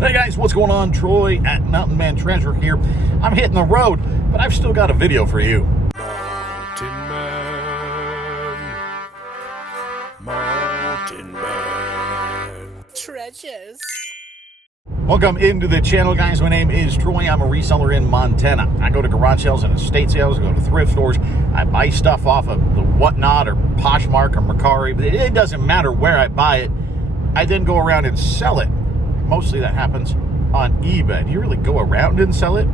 Hey guys, what's going on? Troy at Mountain Man Treasure here. I'm hitting the road, but I've still got a video for you. Mountain Man Treasures. Welcome into the channel, guys. My name is Troy. I'm a reseller in Montana. I go to garage sales and estate sales. I go to thrift stores. I buy stuff off of the Whatnot or Poshmark or Mercari. It doesn't matter where I buy it. I then go around and sell it. Mostly that happens on eBay. Do you really go around and sell it?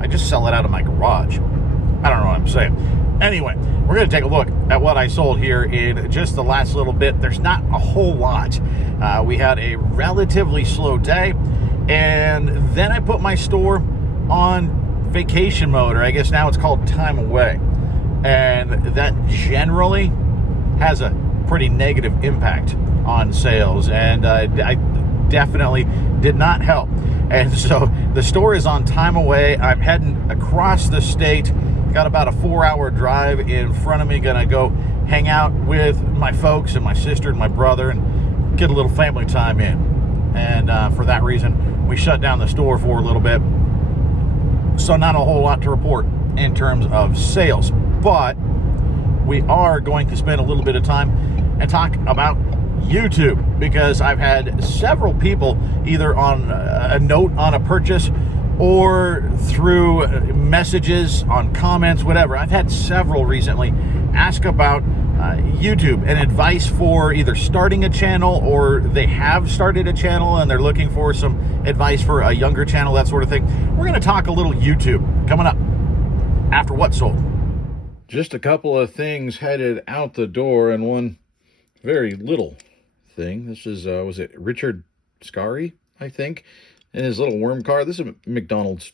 I just sell it out of my garage. I don't know what I'm saying. Anyway, we're going to take a look at what I sold here in just the last little bit. There's not a whole lot. We had a relatively slow day, and then I put my store on vacation mode, or I guess now it's called time away. And that generally has a pretty negative impact on sales, and I definitely did not help. And so the store is on time away. I'm heading across the state. Got about a 4-hour drive in front of me. Gonna go hang out with my folks and my sister and my brother and get a little family time in. And for that reason, we shut down the store for a little bit. So not a whole lot to report in terms of sales, but we are going to spend a little bit of time and talk about YouTube, because I've had several people either on a note on a purchase or through messages on comments, whatever. I've had several recently ask about YouTube and advice for either starting a channel, or they have started a channel and they're looking for some advice for a younger channel, that sort of thing. We're going to talk a little YouTube coming up after What Sold. Just a couple of things headed out the door, and one very little thing. This is, was it Richard Scarry, I think, in his little worm car. This is a McDonald's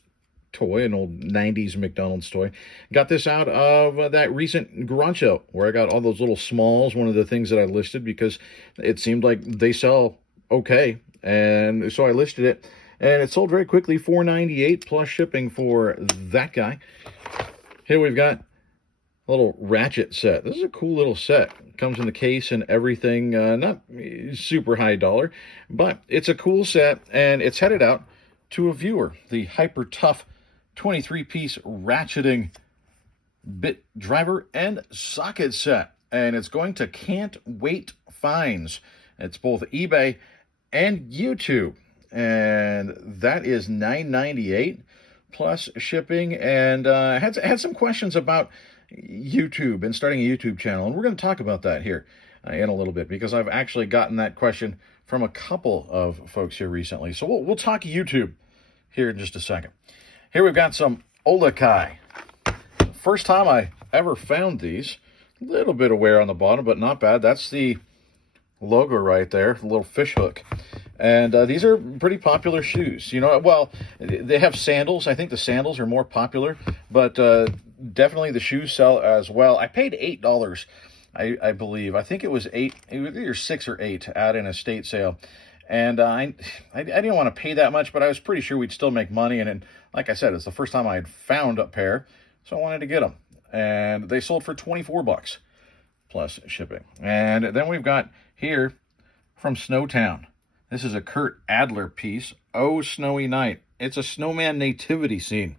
toy, an old 90s McDonald's toy. Got this out of that recent garage sale where I got all those little smalls, one of the things that I listed because it seemed like they sell okay. And so I listed it, and it sold very quickly, $4.98 plus shipping for that guy. Here we've got a little ratchet set. This is a cool little set. Comes in the case and everything. Not super high dollar, but it's a cool set, and it's headed out to a viewer. The Hyper Tough 23-piece ratcheting bit driver and socket set, and it's going to Can't Wait Finds. It's both eBay and YouTube, and that is $9.98 plus shipping. And I had some questions about YouTube and starting a YouTube channel, and we're going to talk about that here in a little bit, because I've actually gotten that question from a couple of folks here recently. So we'll talk YouTube here in just a second. Here we've got some Olakai. First time I ever found these. A little bit of wear on the bottom, but not bad. That's the logo right there, the little fish hook. And these are pretty popular shoes. You know, well, they have sandals. I think the sandals are more popular, but definitely the shoes sell as well. I paid $8, I believe. I think it was $8, either $6 or $8 at an estate sale. And I didn't want to pay that much, but I was pretty sure we'd still make money. And like I said, it's the first time I had found a pair, so I wanted to get them. And they sold for $24 plus shipping. And then we've got here from Snowtown. This is a Kurt Adler piece. Oh, Snowy Night. It's a snowman nativity scene.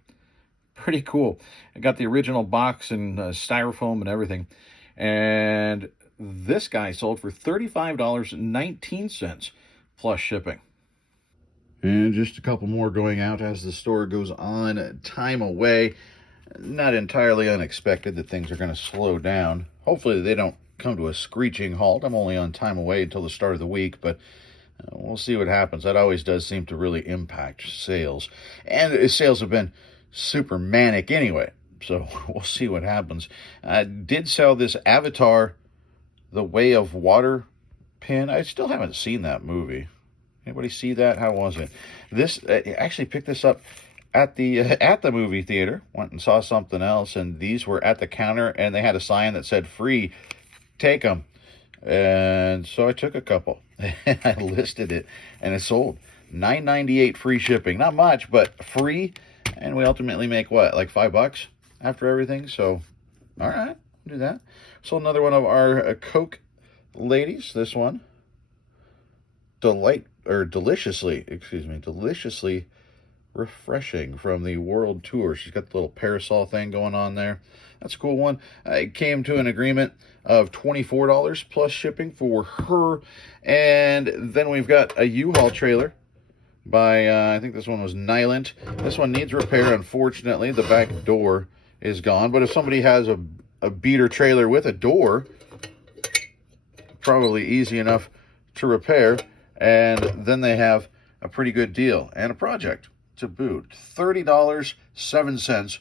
Pretty cool. I got the original box and styrofoam and everything. And this guy sold for $35.19 plus shipping. And just a couple more going out as the store goes on time away. Not entirely unexpected that things are going to slow down. Hopefully they don't come to a screeching halt. I'm only on time away until the start of the week, but we'll see what happens. That always does seem to really impact sales. And sales have been super manic anyway, so we'll see what happens. I did sell this Avatar, The Way of Water pin. I still haven't seen that movie. Anybody see that? How was it? This, I actually picked this up at the movie theater. Went and saw something else, and these were at the counter, and they had a sign that said free, take them. And so I took a couple and I listed it, and it sold. $9.98 free shipping. Not much, but free. And we ultimately make what, like $5 after everything? So, all right, do that. So another one of our Coke ladies. This one, Delight deliciously refreshing from the World Tour. She's got the little parasol thing going on there. That's a cool one. I came to an agreement of $24 plus shipping for her. And then we've got a U-Haul trailer by, I think this one was Nylent. This one needs repair, unfortunately. The back door is gone. But if somebody has a beater trailer with a door, probably easy enough to repair. And then they have a pretty good deal and a project to boot. $30.07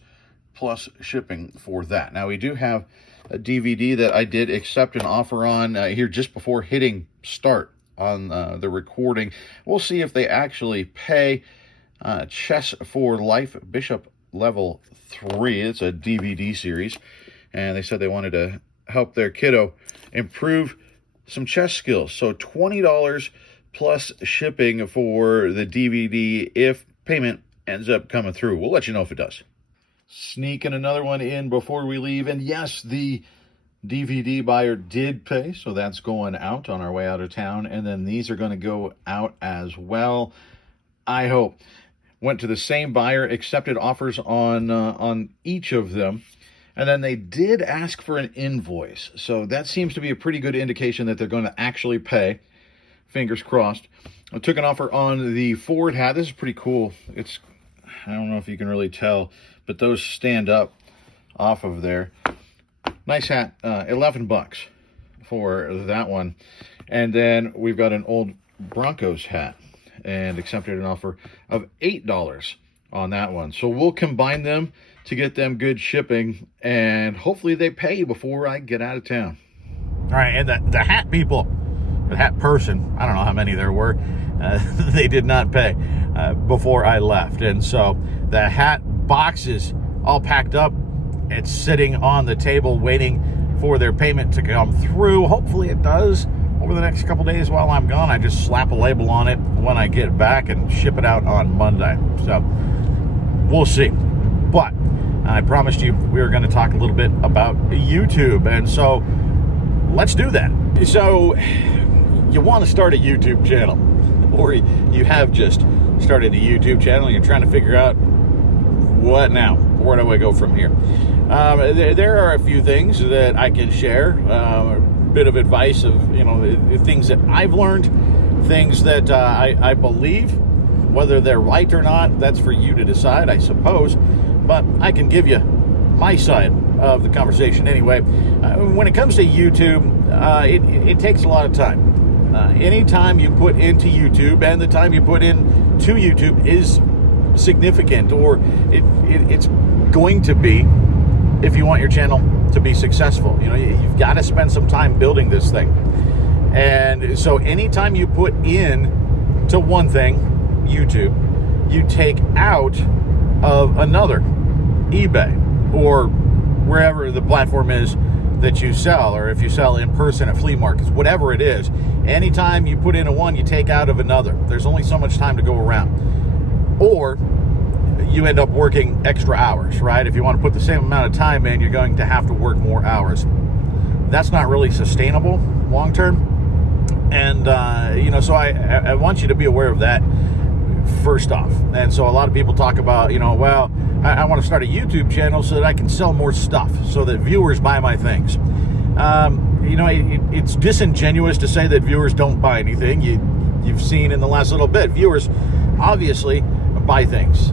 plus shipping for that. Now, we do have a DVD that I did accept an offer on here just before hitting start on the recording. We'll see if they actually pay. Chess for Life, Bishop Level 3. It's a DVD series, and they said they wanted to help their kiddo improve some chess skills. So $20 plus shipping for the DVD if payment ends up coming through. We'll let you know if it does. Sneaking another one in before we leave. And yes, the DVD buyer did pay, so that's going out on our way out of town. And then these are going to go out as well, I hope. Went to the same buyer, accepted offers on each of them. And then they did ask for an invoice. So that seems to be a pretty good indication that they're going to actually pay. Fingers crossed. I took an offer on the Ford hat. This is pretty cool. I don't know if you can really tell, but those stand up off of there. Nice hat, $11 for that one. And then we've got an old Broncos hat and accepted an offer of $8 on that one. So we'll combine them to get them good shipping, and hopefully they pay before I get out of town. All right, and the hat people, the hat person, I don't know how many there were, they did not pay before I left. And so the hat boxes all packed up. It's sitting on the table waiting for their payment to come through. Hopefully it does over the next couple days while I'm gone. I just slap a label on it when I get back and ship it out on Monday. So we'll see. But I promised you we were going to talk a little bit about YouTube. And so let's do that. So you want to start a YouTube channel, or you have just started a YouTube channel and you're trying to figure out what now? Where do I go from here? There are a few things that I can share, a bit of advice of, things that I've learned, things that I believe. Whether they're right or not, that's for you to decide, I suppose. But I can give you my side of the conversation anyway. When it comes to YouTube, it takes a lot of time. Any time you put into YouTube and the time you put into YouTube is significant, or it's going to be if you want your channel to be successful. You've got to spend some time building this thing. And so anytime you put in to one thing, YouTube, you take out of another, eBay, or wherever the platform is that you sell, or if you sell in person at flea markets, whatever it is, anytime you put in a one, you take out of another. There's only so much time to go around. Or you end up working extra hours, right? If you want to put the same amount of time in, you're going to have to work more hours. That's not really sustainable long term. And, so I want you to be aware of that first off. And so a lot of people talk about, I want to start a YouTube channel so that I can sell more stuff, so that viewers buy my things. It's disingenuous to say that viewers don't buy anything. You've seen in the last little bit, viewers obviously buy things.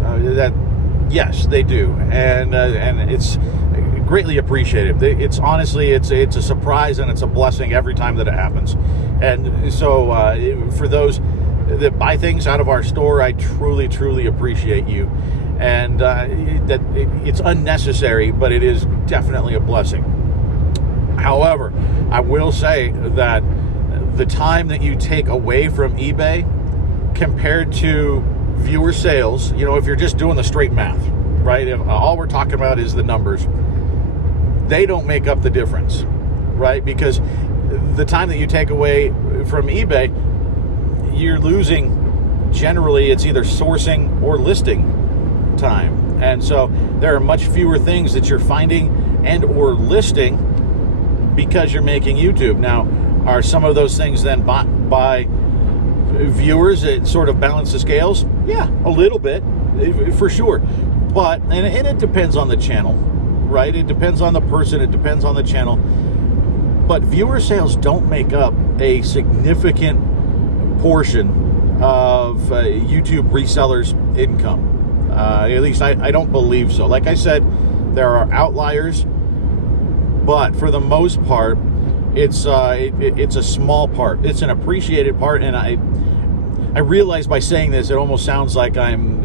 Yes, they do, and it's greatly appreciated. It's honestly, it's a surprise and it's a blessing every time that it happens. And so for those that buy things out of our store, I truly, truly appreciate you. And it's unnecessary, but it is definitely a blessing. However, I will say that the time that you take away from eBay compared to viewer sales, if you're just doing the straight math, right? If all we're talking about is the numbers, they don't make up the difference, right? Because the time that you take away from eBay, you're losing, generally, it's either sourcing or listing time. And so there are much fewer things that you're finding and or listing because you're making YouTube. Now, are some of those things then bought by viewers, it sort of balances the scales. Yeah, a little bit, for sure. But, and it depends on the channel, right? It depends on the person. It depends on the channel. But viewer sales don't make up a significant portion of YouTube resellers' income. At least I don't believe so. Like I said, there are outliers, but for the most part, it's a small part. It's an appreciated part, and I realize by saying this, it almost sounds like I'm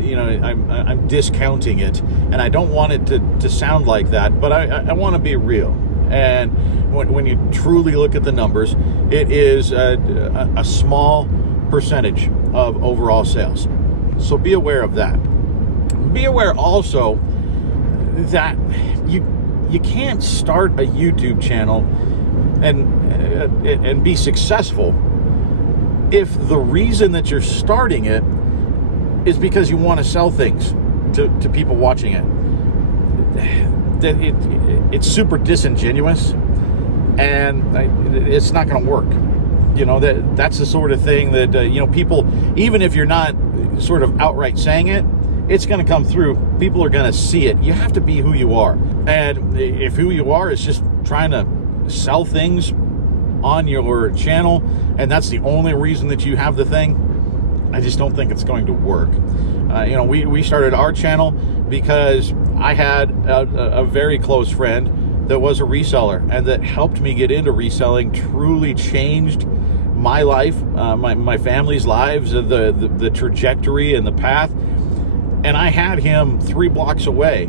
discounting it, and I don't want it to sound like that. But I want to be real, and when you truly look at the numbers, it is a small percentage of overall sales. So be aware of that. Be aware also that you can't start a YouTube channel and be successful if the reason that you're starting it is because you want to sell things to people watching it. It's super disingenuous, and it's not going to work. That's the sort of thing that people, even if you're not sort of outright saying it, it's going to come through. People are going to see it. You have to be who you are. And if who you are is just trying to sell things on your channel, and that's the only reason that you have the thing, I just don't think it's going to work. We started our channel because I had a very close friend that was a reseller, and that helped me get into reselling. Truly changed my life, my family's lives, the trajectory and the path. And I had him 3 blocks away.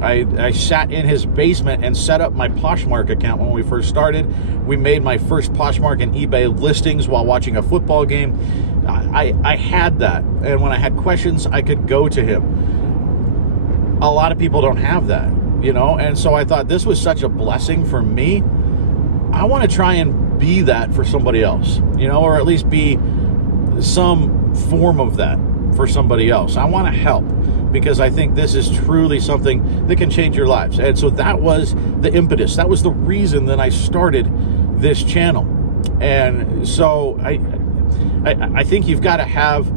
I sat in his basement and set up my Poshmark account when we first started. We made my first Poshmark and eBay listings while watching a football game. I had that. And when I had questions, I could go to him. A lot of people don't have that, And so I thought this was such a blessing for me. I want to try and be that for somebody else, or at least be some form of that for somebody else. I want to help, because I think this is truly something that can change your lives. And so that was the impetus. That was the reason that I started this channel. And so I think you've got to have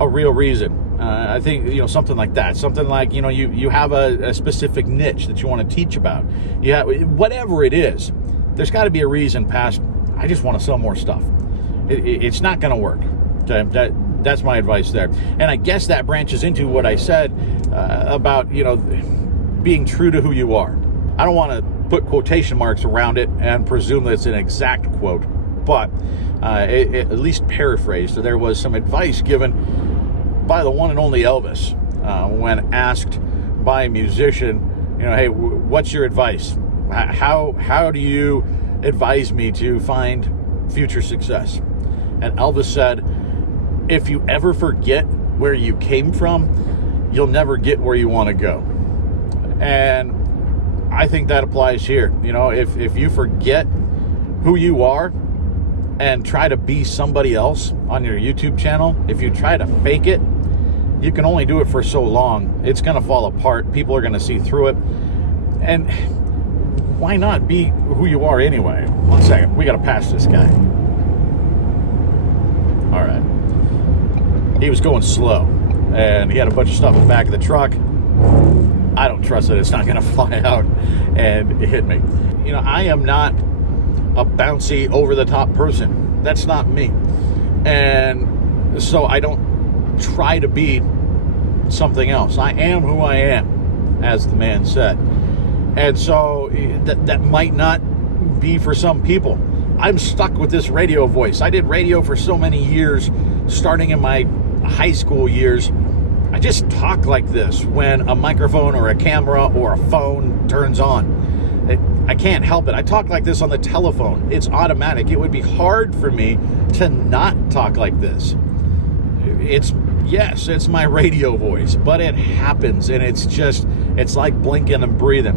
a real reason. I think, something like that. Something like, you have a specific niche that you want to teach about. Whatever it is, there's got to be a reason past, I just want to sell more stuff. It's not going to work. That's my advice there. And I guess that branches into what I said about, being true to who you are. I don't want to put quotation marks around it and presume that it's an exact quote, but at least paraphrased. There was some advice given by the one and only Elvis when asked by a musician, hey, what's your advice? How do you advise me to find future success? And Elvis said, if you ever forget where you came from, you'll never get where you want to go. And I think that applies here. If you forget who you are and try to be somebody else on your YouTube channel, if you try to fake it, you can only do it for so long. It's going to fall apart. People are going to see through it. And why not be who you are anyway? 1 second. We got to pass this guy. All right. He was going slow, and he had a bunch of stuff in the back of the truck. I don't trust that it's not going to fly out and hit me. I am not a bouncy, over-the-top person. That's not me. And so I don't try to be something else. I am who I am, as the man said. And so that might not be for some people. I'm stuck with this radio voice. I did radio for so many years, starting in my high school years. I just talk like this when a microphone or a camera or a phone turns on. I can't help it. I talk like this on the telephone. It's automatic. It would be hard for me to not talk like this. It's my radio voice, but it happens, and it's like blinking and breathing.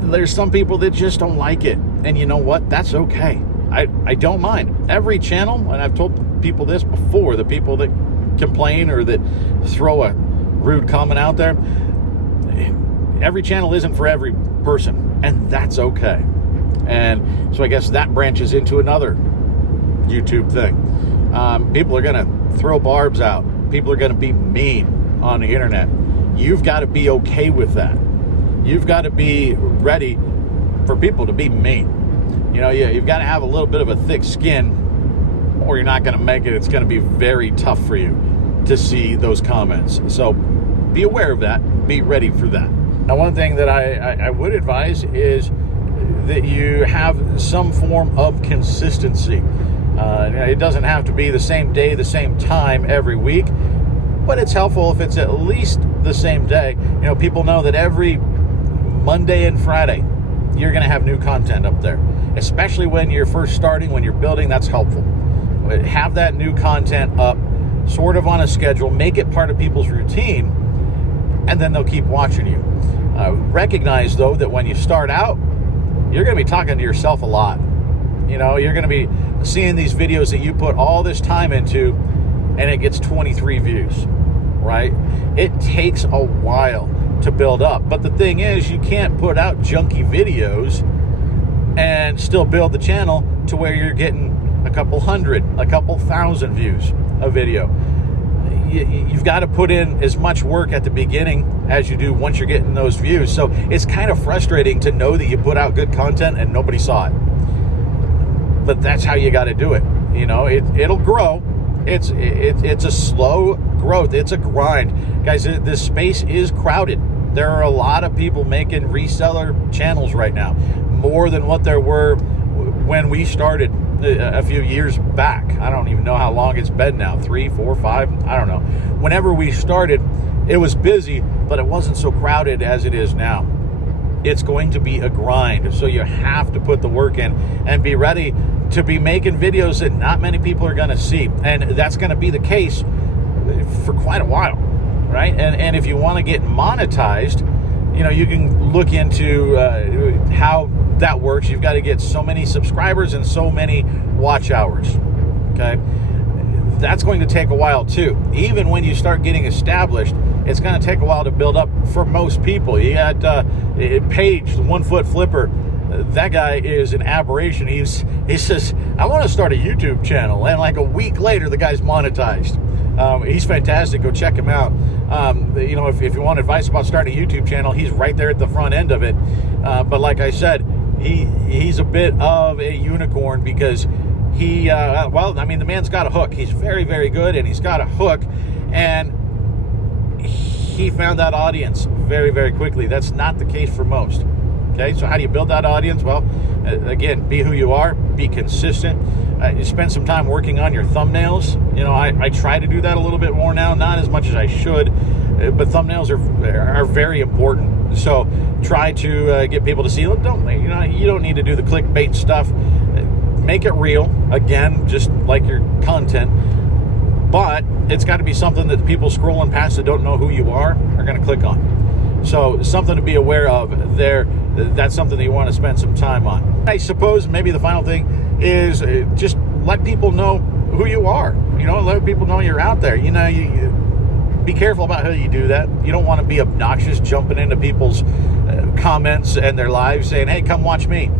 There's some people that just don't like it, and you know what? That's okay. I don't mind. Every channel, and I've told people this before, the people that complain or that throw a rude comment out there, every channel isn't for every person, and that's okay. And so I guess that branches into another YouTube thing. People are going to throw barbs out. People are going to be mean on the internet. You've got to be okay with that. You've got to be ready for people to be mean. You've got to have a little bit of a thick skin, or you're not going to make it. It's going to be very tough for you to see those comments. So be aware of that. Be ready for that. Now, one thing that I would advise is that you have some form of consistency. It doesn't have to be the same day, the same time every week, but it's helpful if it's at least the same day. People know that every Monday and Friday, you're going to have new content up there, especially when you're first starting, when you're building. That's helpful. Have that new content up sort of on a schedule, make it part of people's routine, and then they'll keep watching you. Recognize, though, that when you start out, you're going to be talking to yourself a lot. You're going to be seeing these videos that you put all this time into, and it gets 23 views, right? It takes a while to build up. But the thing is, you can't put out junky videos and still build the channel to where you're getting a couple hundred, a couple thousand views a video. You've got to put in as much work at the beginning as you do once you're getting those views. So it's kind of frustrating to know that you put out good content and nobody saw it. But that's how you got to do it. It'll grow. It's a slow growth. It's a grind. Guys, this space is crowded. There are a lot of people making reseller channels right now, more than what there were when we started a few years back. I don't even know how long it's been now, 3, 4, 5, I don't know. Whenever we started, it was busy, but it wasn't so crowded as it is now. It's going to be a grind, so you have to put the work in and be ready to be making videos that not many people are going to see. And that's going to be the case for quite a while, right? And if you want to get monetized, you can look into how that works. You've got to get so many subscribers and so many watch hours, okay? That's going to take a while too. Even when you start getting established, it's going to take a while to build up for most people. You got Paige, the 1 foot flipper. That guy is an aberration. He says, I want to start a YouTube channel. And like a week later, the guy's monetized. He's fantastic. Go check him out. If you want advice about starting a YouTube channel, he's right there at the front end of it. But like I said, he's a bit of a unicorn because the man's got a hook. He's very, very good, and he's got a hook. And he found that audience very, very quickly. That's not the case for most. Okay, so how do you build that audience? Well, again, be who you are, be consistent. You spend some time working on your thumbnails. I try to do that a little bit more now, not as much as I should, but thumbnails are very important. So try to get people to see. You don't need to do the clickbait stuff. Make it real, again, just like your content. But it's got to be something that the people scrolling past that don't know who you are going to click on. So something to be aware of there. That's something that you want to spend some time on. I suppose maybe the final thing is just let people know who you are. Let people know you're out there. You be careful about how you do that. You don't want to be obnoxious, jumping into people's comments and their lives saying, hey, come watch me.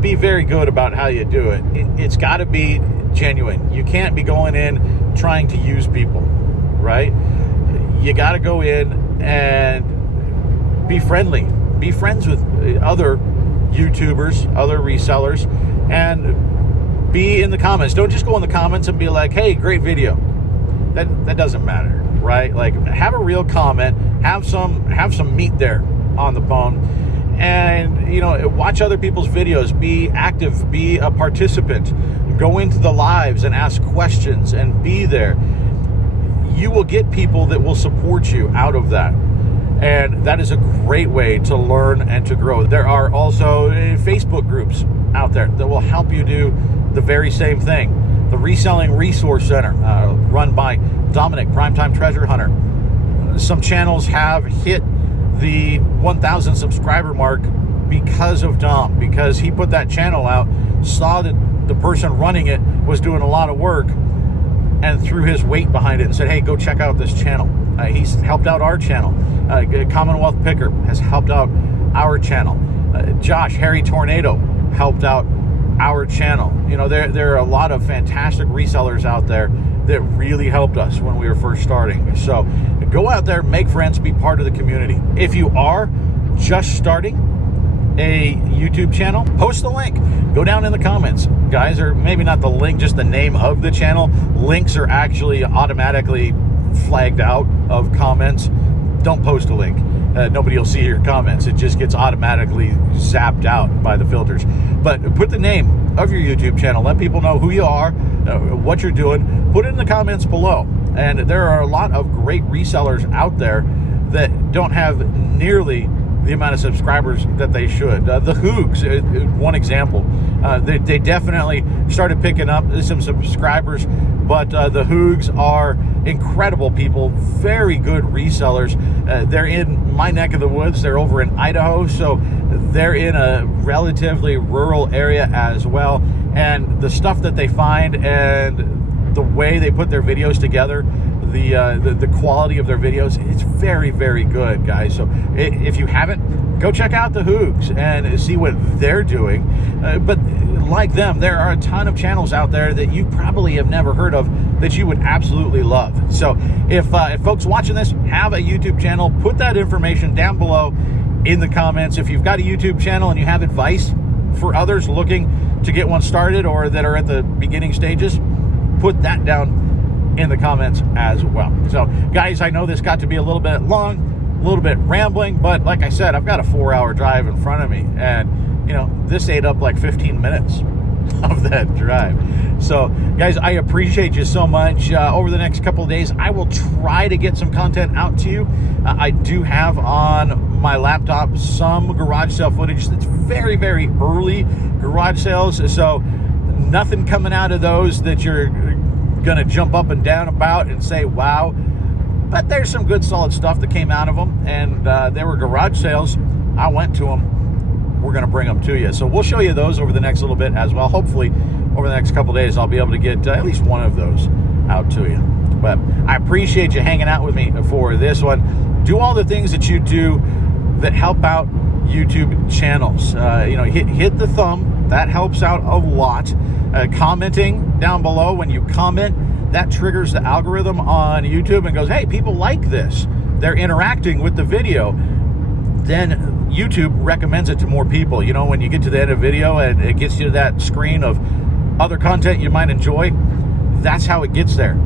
Be very good about how you do it. It's got to be genuine. You can't be going in trying to use people, right? You got to go in and be friendly. Be friends with other YouTubers, other resellers, and be in the comments. Don't just go in the comments and be like, hey, great video. That doesn't matter, right? Like, have a real comment, have some meat there on the bone, and watch other people's videos. Be active, be a participant. Go into the lives and ask questions and be there. You will get people that will support you out of that. And that is a great way to learn and to grow. There are also Facebook groups out there that will help you do the very same thing. The Reselling Resource Center, run by Dominic, Primetime Treasure Hunter. Some channels have hit the 1,000 subscriber mark because of Dom, because he put that channel out, saw that the person running it was doing a lot of work, and threw his weight behind it and said, hey, go check out this channel. He's helped out our channel. Commonwealth Picker has helped out our channel. Josh, Harry Tornado, helped out our channel. You know, there are a lot of fantastic resellers out there that really helped us when we were first starting. So go out there, make friends, be part of the community. If you are just starting a YouTube channel, post the link. Go down in the comments, guys, or maybe not the link, just the name of the channel. Links are actually automatically flagged out of comments. Don't post a link. Nobody will see your comments. It just gets automatically zapped out by the filters. But put the name of your YouTube channel. Let people know who you are, what you're doing. Put it in the comments below. And there are a lot of great resellers out there that don't have nearly the amount of subscribers that they should. The Hoogs, one example. They definitely started picking up some subscribers, but the Hoogs are incredible people, very good resellers. They're in my neck of the woods. They're over in Idaho, so they're in a relatively rural area as well. And the stuff that they find and the way they put their videos together, the quality of their videos, it's very, very good, guys. So if you haven't, go check out the Hoogs and see what they're doing. But like them, there are a ton of channels out there that you probably have never heard of that you would absolutely love. So if folks watching this have a YouTube channel, put that information down below in the comments. If you've got a YouTube channel and you have advice for others looking to get one started or that are at the beginning stages, put that down in the comments as well. So guys, I know this got to be a little bit long, a little bit rambling, but like I said, I've got a 4-hour drive in front of me, and you know, this ate up like 15 minutes of that drive. So guys, I appreciate you so much. Over the next couple of days, I will try to get some content out to you. I do have on my laptop some garage sale footage that's very, very early garage sales, so nothing coming out of those that you're going to jump up and down about and say wow, but there's some good solid stuff that came out of them, and there were garage sales. I went to them. We're going to bring them to you, so we'll show you those over the next little bit as well. Hopefully over the next couple of days I'll be able to get at least one of those out to you. But I appreciate you hanging out with me for this one. Do all the things that you do that help out YouTube channels. You know, hit the thumb. That helps out a lot. Commenting down below, when you comment, that triggers the algorithm on YouTube and goes, hey, people like this. They're interacting with the video. Then YouTube recommends it to more people. You know, when you get to the end of the video and it gets you to that screen of other content you might enjoy, that's how it gets there.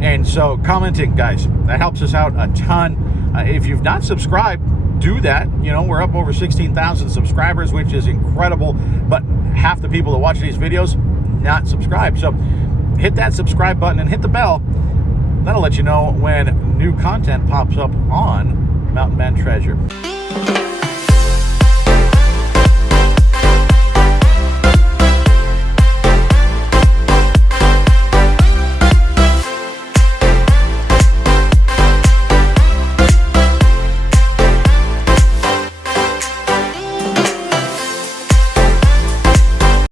And so commenting, guys, that helps us out a ton. If you've not subscribed, do that. You know, we're up over 16,000 subscribers, which is incredible, but half the people that watch these videos not subscribed. So hit that subscribe button and hit the bell. That'll let you know when new content pops up on Mountain Man Treasure.